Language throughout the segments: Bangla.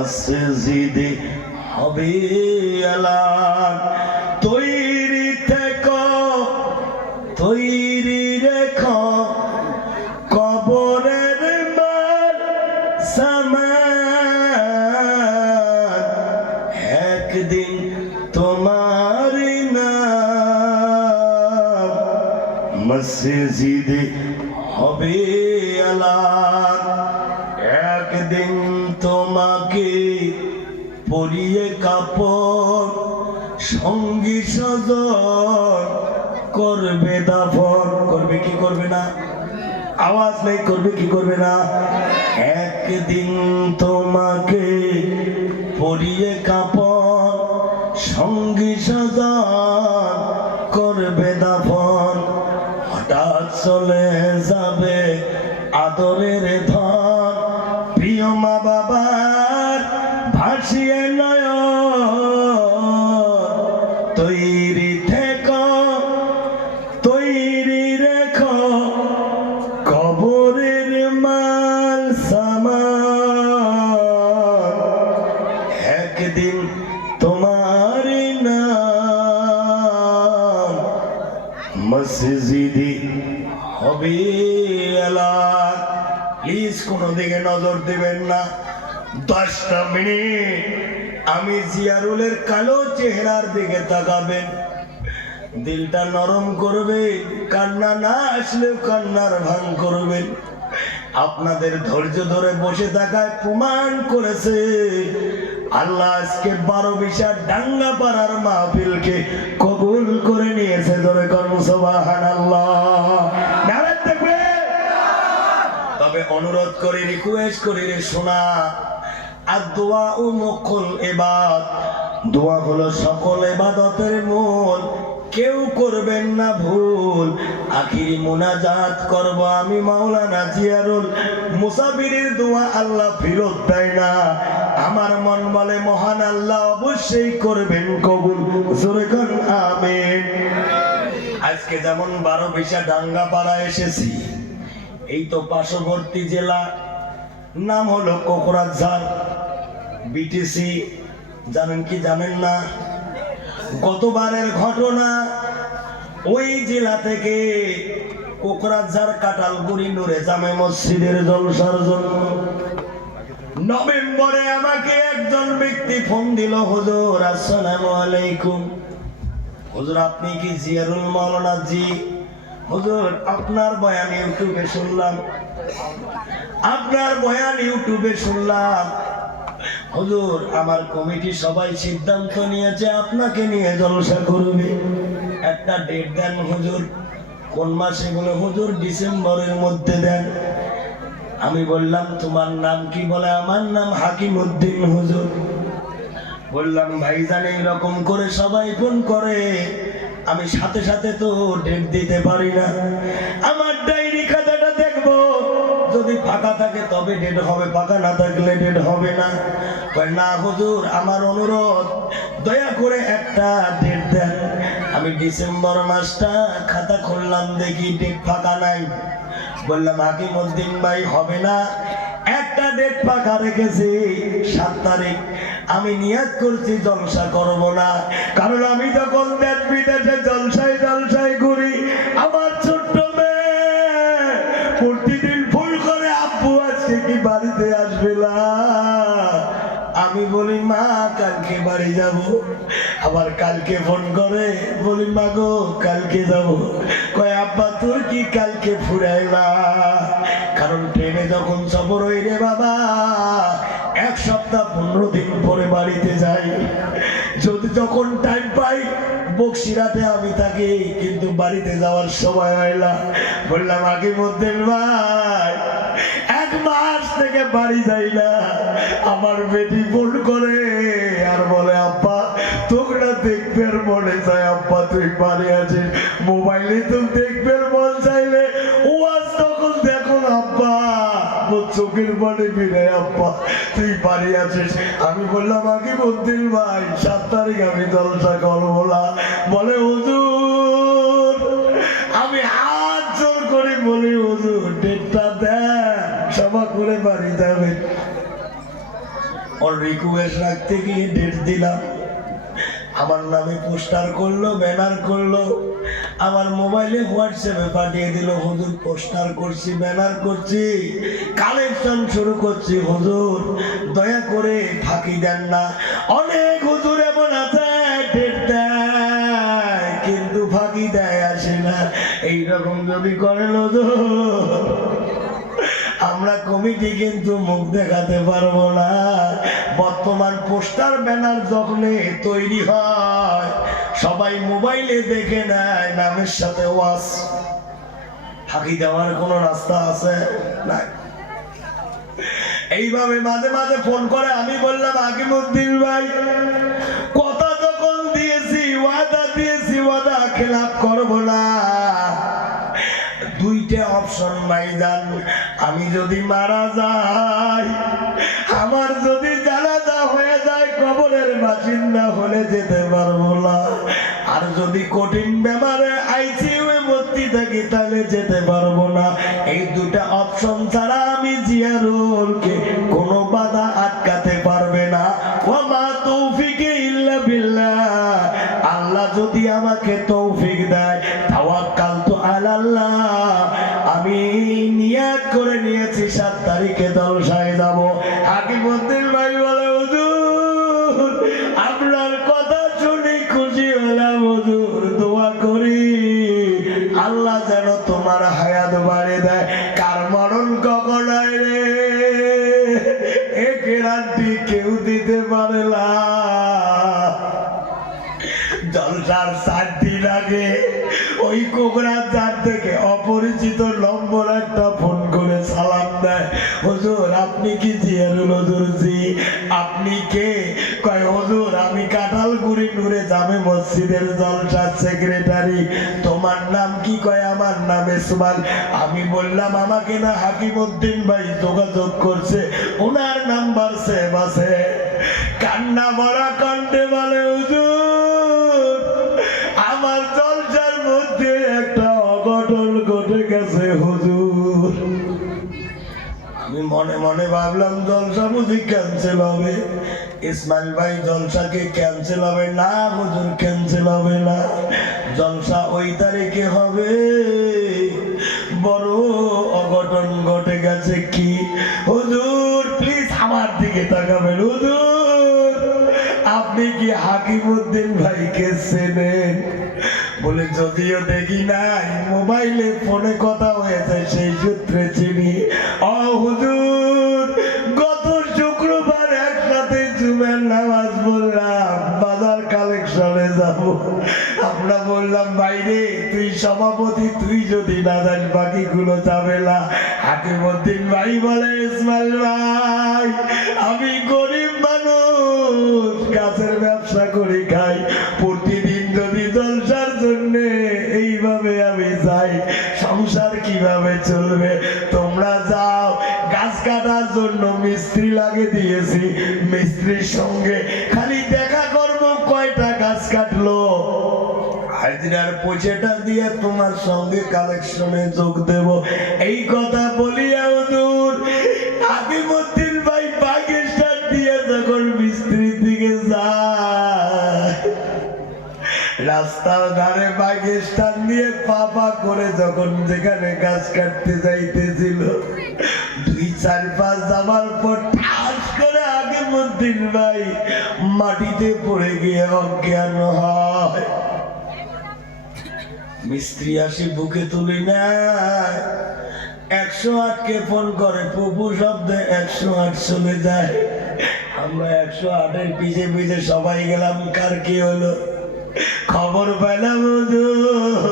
মসজিদে হবে এলান। তৈরি থেকো, তৈরি রেখো কবরের মাল সামান, একদিন তোমার নাম মসজিদে হবে এলান। একদিন তোমাকে পরিয়ে কাপড় সঙ্গী সজন করবে দাফন। করবে কি করবে না? আওয়াজ নেই, করবে কি করবে না? একদিন তোমাকে পরিয়ে কাপড় সঙ্গী সজন করবে দাফন। হঠাৎ চলে যাবে আদরের ধন, প্রিয় মা বাবার ভাসিয়ে নয়ন। তৈরি থেকো, তৈরি রেখো কবরের মাল সামান, একদিন তোমার নাম মসজিদে হবে এলান। প্লিজ কোনো দিকে নজর দেবেন না। 10টা মিনিট আমি জিয়ারুলের কালো চেহারার দিকে তাকাবেন, দিলটা নরম করবে, কান্না না আসলেও কান্নার ভান করবেন। আপনাদের ধৈর্য ধরে বসে থাকায় প্রমাণ করেছে আল্লাহ আজকে 12 ডাঙ্গা পাড়ার মাহফিলকে কবুল করে নিয়েছে। ধরে কর্ম সুবহানাল্লাহ। নারে তাকবীর। তবে অনুরোধ করি, রিকোয়েস্ট করি রে শোনা, আর দোয়া ও মুখুল ইবাদ, দোয়া হলো সকল ইবাদতের মূল। কেউ করবেন না ভুল। আখিরি মুনাজাত করব আমি মাওলানা জিয়ারুল। মুসাফিরের দোয়া আল্লাহ ফেরত দেয় না। আমার মন বলে মহান আল্লাহ অবশ্যই করবেন কবুল। জোরে কোন আমিন। আজকে যেমন 12 ডাঙ্গা পাড়া এসেছি, এই তো পার্শ্ববর্তী জেলা, নাম হলো কোকরাঝাড় বিটিসি। জানেন কি জানেন না? গতবারের ঘটনা, ওই জেলা থেকে কোকরাঝাড় কাটালগুড়ি নূরে জামে মসজিদের জলসার জন্য নভেম্বরে আমাকে একজন ব্যক্তি ফোন দিল, হুজুর আসসালামু আলাইকুম। হুজুর আপনি কি জিয়ারুল মাওলানা? জি হুজুর, আপনার বয়ান ইউটিউবে শুনলাম, আপনার বয়ান ইউটিউবে শুনলাম। হুজুর আমার কমিটি সবাই সিদ্ধান্ত নিয়েছে আপনাকে নিয়ে জলসা করবে, একটা ডেট দেন হুজুর। কোন মাসে? বলে হুজুর ডিসেম্বরের মধ্যে দেন। আমি বললাম তোমার নাম কি? বলে আমার নাম হাকিম উদ্দিন হুজুর। বললাম ভাইজান এইরকম করে সবাই ফোন করে, আমি সাথে সাথে তো ডেট দিতে পারি না। আমার ডায়েরি খাতাটা দেখবো, যদি ফাঁকা থাকে তবে ডেট হবে, ফাঁকা না থাকলে ডেট হবে না। না হুজুর আমার অনুরোধ, দয়া করে একটা ডেট দেন। আমি ডিসেম্বর মাসটা খাতা খুললাম, দেখি ডেট ফাঁকা নাই। বললাম হাকিম উদ্দিন ভাই হবে না, একটা ডেট ফাঁকা রেখেছি 7 তারিখ। আমি নিয়ত করছি জলসা করব না, কারণ আমি যখন দেশ বিদেশে জলসায় জলসায় ঘুরি, আমার ছোট্ট মেয়ে প্রতিদিন ফোন করে আব্বু আজকে কি বাড়িতে আসবে না? আমি বলি মা কালকে বাড়ি যাব। আবার কালকে ফোন করে, বলি মা গো কালকে যাব। কয় আব্বা তোর কি কালকে ফুরাইলা? কারণ ট্রেনে যখন সফর হই রে বাবা, 1 সপ্তাহ 15 দিন পরে বাড়িতে যাই। যদি যখন টাইম পাই বক্সিরাতে আমি থাকি, কিন্তু বাড়িতে যাওয়ার সময় হয় না। বললাম আগে মধ্যে ভাই 1 মাস থেকে বাড়ি যাই না। আমার বেটি ফোন করে আর বলে আব্বা তোকে দেখবে মনে চাই, আব্বা তুই বাড়ি আছিস, মোবাইলে তো দেখবে মন চাইলে ওয়াজ তখন দেখো আব্বা, চোখের পানি ফিরে আব্বা তুই বাড়ি আছিস। আমি বললাম আগে বলতেন ভাই 7 তারিখ আমি জলসা করবো না। বলে হুজুর, আমি হাত জোর করে বলি হুজুর ডেটটা দেন, সভা করে বাড়ি যাবে। ওর রিকোয়েস্ট রাখতে গিয়ে ডেট দিলাম, আমার নামে পোস্টার করলো, ব্যানার করলো, আমার মোবাইলে হোয়াটসঅ্যাপে পাঠিয়ে দিল, হুজুর পোস্টার করছি, ব্যানার করছি, কালেকশন শুরু করছি, হুজুর দয়া করে ফাঁকি দেন না। অনেক হুজুর এমন আছে ডেট দেয় কিন্তু ফাঁকি দেয় আসে না। এইরকম যদি করেন হুজুর, আমরা কমিটি কিন্তু মুখ দেখাতে পারবো না। বর্তমান পোস্টার ব্যানার যখন তৈরি হয় সবাই মোবাইলে দেখে নেয় নামের সাথে ওয়াজ। ফাঁকি দেওয়ার কোনো রাস্তা আছে না। এইভাবে মাঝে মাঝে ফোন করে, আমি বললাম হাকিমউদ্দিন ভাই কথা যখন দিয়েছি, ওয়াদা দিয়েছি, ওয়াদা খেলাপ করবো না। দুইটা অপশন ভাইজান, আমি যদি মারা যাই, আমার যদি জানাজা হয়ে যায়, কবরের বাসিন্দা হলে যেতে পারবো না, আর যদি কঠিন ব্যাপারে আইসিইউ এ ভর্তি থাকি তাহলে যেতে পারবো না। এই দুটা অপশন ছাড়া আমি জিয়ারুলকে কোনো বাধা আটকাতে পারবে না। ওয়া মা তৌফিকে ইল্লা বিল্লাহ, আল্লাহ যদি আমাকে তৌফিক দেয়, তাওয়াক্কালতু আলাল্লাহ, আমি নিয়াত করে নিয়েছি 7 তারিখে জলসায় যাব। হাকিমউদ্দিন ভাই বলে হুজুর আপনার কথা শুনে খুশি হলাম, হুজুর দোয়া করি আল্লাহ যেন তোমার হায়াত বাড়ে দেয়। কার মরণ কখন হয় রে এ গ্যারান্টি কেউ দিতে পারে না। জলসার 4 দিন আগে ওই কোকড়াঝাড় থেকে অপরিচিত নম্বর একটা ফোন করে সালাম দেয়, হুজুর আপনি কি জিয়ারুল? হুজুর জি। আপনি কে? কয় হুজুর আমি কাঁঠালগুড়ি নূরে জামে মসজিদের জলসার সেক্রেটারি। তোমার নাম কি? কয় আমার নাম ইসমাইল। আমি বললাম আমাকে না হাকিমউদ্দিন ভাই যোগাযোগ করছে, ওনার নাম্বার সেভ আছে। কান্না ভরা কণ্ঠে বলে হুজুর আমার জলসার মধ্যে একটা অঘটন ঘটে গেছে হুজুর। আমি মনে মনে ভাবলাম জলসা বুঝি ক্যান্সেল হবে। ইসমাইল ভাই জলসা কি ক্যান্সেল হবে? না হুজুর ক্যান্সেল হবে না, জলসা ওই তারিখে হবে। বড় অঘটন ঘটে গেছে। কি হুজুর? প্লিজ আমার দিকে তাকাবেন। হুজুর আপনি কি হাকিমউদ্দিন ভাইকে চেনেন? বলে যদিও দেখি নাই, মোবাইলে ফোনে কথা হয়েছে সেই সূত্রে চিনি। ও হুজুর গত শুক্রবার একসাথে জুমের নামাজ পড়লাম, বাজার কালেকশনে যাব। আমরা বললাম বাইরে তুই সভাপতি, তুই যদি না যাস বাকিগুলো যাবে না। হাকিমউদ্দিন ভাই বলে ইসমাইল ভাই আমি গরিব মানুষ, গাছের ব্যবসা করে খাই, প্রতিদিন যদি জলসার জন্য এইভাবে আমি যাই সংসার কিভাবে চলবে? তোমরা যাও, গাছ কাটার জন্য মিস্ত্রি লাগে দিয়েছি, মিস্ত্রির সঙ্গে খালি দেখা করবো কয়টা গাছ কাটলো, হাজিরার পয়সাটা দিয়ে তোমার সঙ্গে কালেকশনে যোগ দেব। এই কথা বলিয়া হুজুর হাকিমউদ্দিন ভাই পাকিস্তান দিয়ে যখন মিস্ত্রির দিকে যায়, রাস্তার ধারে পাকিস্তান দিয়ে পাপা করে যখন যেখানে গাছ কাটতে যাইতেছিল, 2-4 যাবার পর ঠাস করে হাকিমউদ্দিন ভাই মাটিতে পড়ে গিয়ে অজ্ঞান হয়। মিস্ত্রি আসি বুকে তুলি না, 108কে ফোন করে, পপু শব্দে 108 চলে যায়। আমরা 108-এর পিছে পিছে সবাই গেলাম, কার কি হলো? খবর পেলাম হুজুর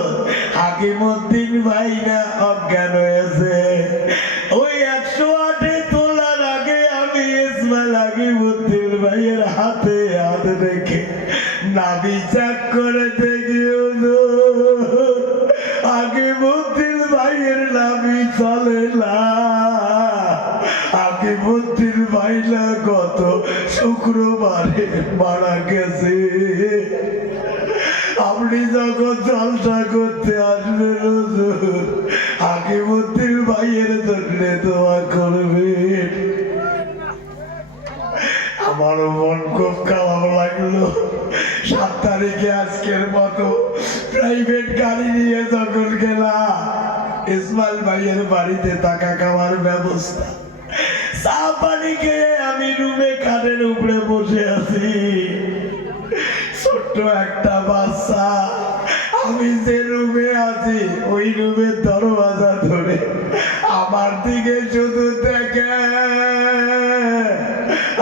হাকিমউদ্দিন ভাই না অজ্ঞান হয়েছে। ওই 108-এ তোলার আগে আমি ইসমাইল হাকিমউদ্দিন ভাইয়ের হাতে হাত রেখে নাভি চেক করে দেখি হুজুর হাকিমউদ্দিন ভাইয়ের নাভি চলে না। হাকিমউদ্দিন ভাই না গত শুক্রবারে মারা গেছে। আপনি যখন জলসা করতে আসবেন হুজুর হাকিমউদ্দিন ভাইয়ের জন্য দোয়া করবেন। আমার মন খুব খারাপ লাগলো। 7 তারিখে আজকের মতো প্রাইভেট গাড়ি নিয়ে যখন গেলাম ইসমাইল ভাইয়ের বাড়িতে টাকা খাওয়ার ব্যবস্থা, চা পানি খেয়ে আমি রুমে খাটের উপরে বসে আছি। ছোট্ট একটা বাচ্চা, আমি যে রুমে আছি ওই রুমের দরওয়াজা ধরে আমার দিকে শুধু দেখে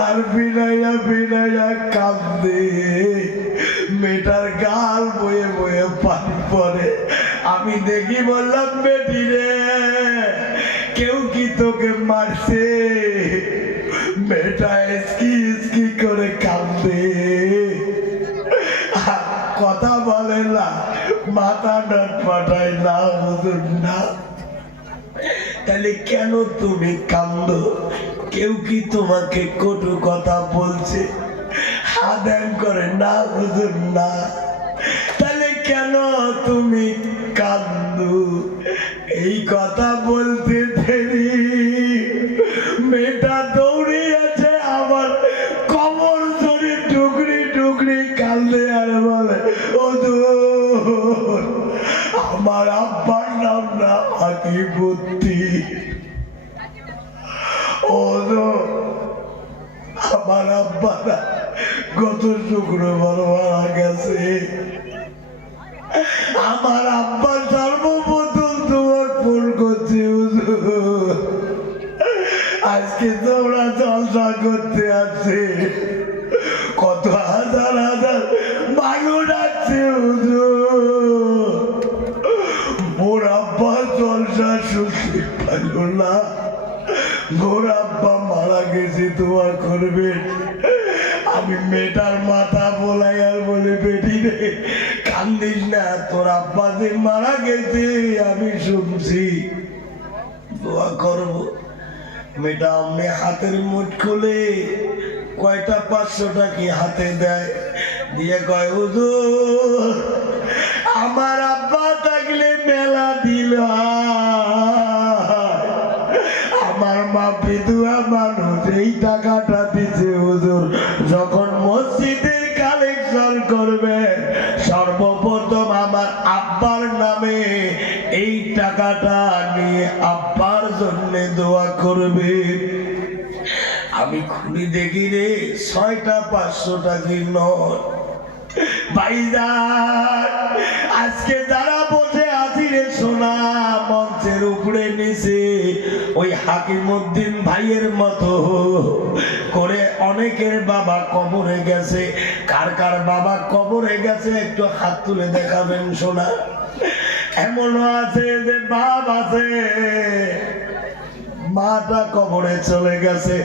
আর বিনাইয়া বিনাইয়া কাঁদে। মেয়েটার গাল বয়ে বয়ে পানি পড়ে। আমি দেখি বললাম, বেটি রে, কেউ কি তোকে মারছে? মেয়েটা ইসকি ইসকি করে কাঁদে, কথা বলে না, মাথা নট পাঠায় না। হুজুর না, তাহলে কেন তুমি কান্দো? কেউ কি তোমাকে কটু কথা বলছে? হাদান করে না হুজুর না। তাহলে কেন তুমি কান্দো? এই কথা বলতে দেরি মেয়েটা দৌড়ে আছে আমার কবর ধরে টুকরি টুকরি কান্দে আর বলে, হুজুর আমার আব্বার নাম না হাকিমুদ্দিন। আমার আব্বারা গত শুক্রবার মারা গেছে। আমার আব্বা সর্বপ্রথম তোমার ফোন করছে, হুজুর আজকে তোমরা জলসা করতে আসছে, কত হাজার হাজার মানুষ আসছে হুজুর। মোর আব্বা জলসা শুনতে পারল না, মোর আব্বা মারা গেছে, তোমার করবে। আমি মেয়েটার মাথা বলাই আর বলে, বেটি রে কান্দিস না, তোর আব্বা যে মারা গেছে আমি শুনছি, দোয়া করবো। মেয়েটা অমনি হাতের মুঠ খুলে কয়টা 500 টাকা হাতে দেয়, দিয়ে কয়, হুজুর আমার আব্বা থাকলে মেলা দিল, আমার মা বিধবা মানুষ, এই টাকাটা দিছে হুজুর। যখন মসজিদের কালেকশন করবে সর্বপ্রথম আমার আব্বার নামে এই টাকাটা নিয়ে আব্বার জন্য দোয়া করবে। আমি খুলি দেখি রে 6টা 500 টাকার নোট। ভাইজান আজকে যারা বসে আছি রে সোনা, মঞ্চের উপরে নিচে ওই হাকিমউদ্দিন ভাইয়ের মতো করে অনেকের বাবা কবরে গেছে। কার কার বাবা কবরে গেছে একটু হাত তুলে দেখাবেন সোনা। এমনও আছে যে বাপ আছে মাটা কবরে চলে গেছে।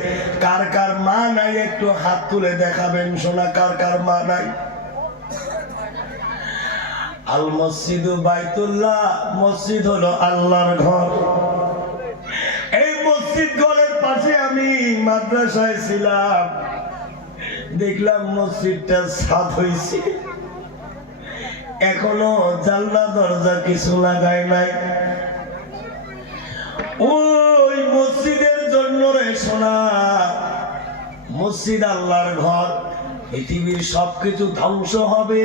কার কার মা নাই একটু হাত তুলে দেখাবেন সোনা, কার কার মা নাই? আল মসজিদ বাইতুল্লাহ, মসজিদ হলো আল্লাহর ঘর। এই মসজিদ ঘরের পাশে আমি মাদ্রাসায় ছিলাম, দেখলাম মসজিদটা ছাদ হয়েছে, এখনো জানলা দরজা কিছু লাগায় নাই। ওই মসজিদের জন্য রে সোনা, মসজিদ আল্লাহর ঘর, পৃথিবীর সবকিছু ধ্বংস হবে।